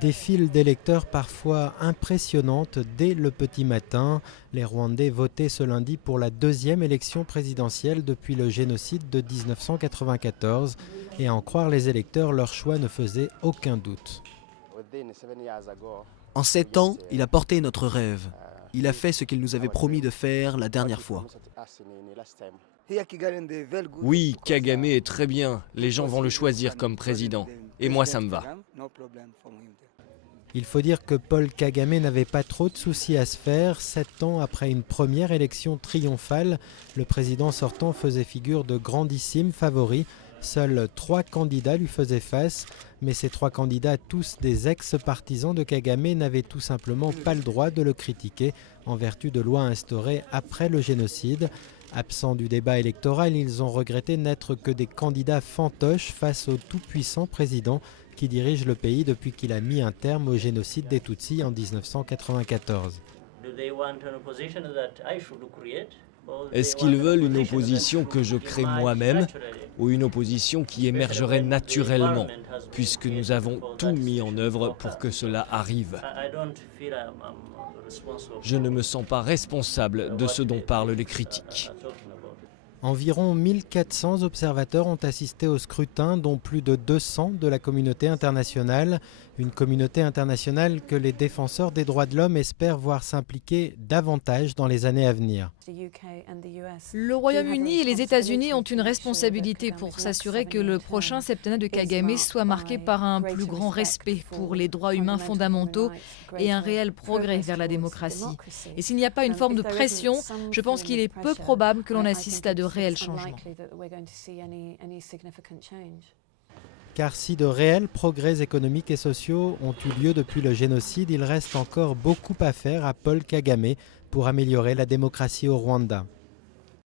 Des files d'électeurs parfois impressionnantes dès le petit matin. Les Rwandais votaient ce lundi pour la deuxième élection présidentielle depuis le génocide de 1994. Et à en croire les électeurs, leur choix ne faisait aucun doute. En 7 ans, il a porté notre rêve. Il a fait ce qu'il nous avait promis de faire la dernière fois. Oui, Kagame est très bien. Les gens vont le choisir comme président. Et moi, ça me va. Il faut dire que Paul Kagame n'avait pas trop de soucis à se faire. 7 ans après une première élection triomphale, le président sortant faisait figure de grandissime favori. Seuls 3 candidats lui faisaient face, mais ces 3 candidats, tous des ex-partisans de Kagame, n'avaient tout simplement pas le droit de le critiquer en vertu de lois instaurées après le génocide. Absents du débat électoral, ils ont regretté n'être que des candidats fantoches face au tout-puissant président qui dirige le pays depuis qu'il a mis un terme au génocide des Tutsis en 1994. Est-ce qu'ils veulent une opposition que je crée moi-même ou une opposition qui émergerait naturellement, puisque nous avons tout mis en œuvre pour que cela arrive? Je ne me sens pas responsable de ce dont parlent les critiques. Environ 1400 observateurs ont assisté au scrutin, dont plus de 200 de la communauté internationale. Une communauté internationale que les défenseurs des droits de l'homme espèrent voir s'impliquer davantage dans les années à venir. Le Royaume-Uni et les États-Unis ont une responsabilité pour s'assurer que le prochain septennat de Kagame soit marqué par un plus grand respect pour les droits humains fondamentaux et un réel progrès vers la démocratie. Et s'il n'y a pas une forme de pression, je pense qu'il est peu probable que l'on assiste à de réels changements. Car si de réels progrès économiques et sociaux ont eu lieu depuis le génocide, il reste encore beaucoup à faire à Paul Kagame pour améliorer la démocratie au Rwanda.